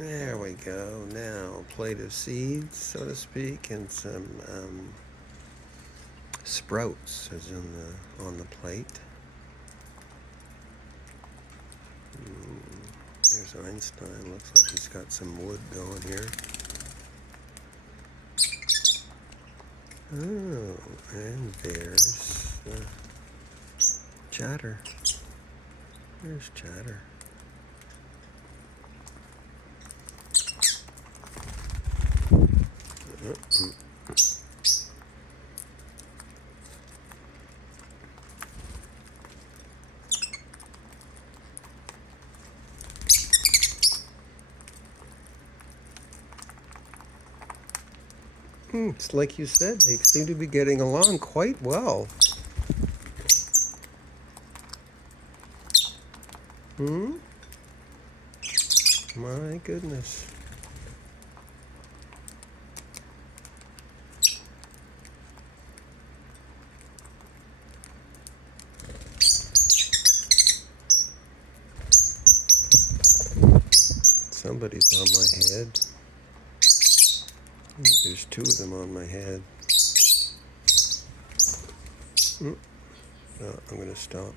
There we go. Now, a plate of seeds, so to speak, and some sprouts is on the plate. There's Einstein. Looks like he's got some wood going here. Oh, and there's Chatter. There's Chatter. It's like you said, they seem to be getting along quite well. My goodness. Somebody's on my head. There's two of them on my head. No, I'm going to stop.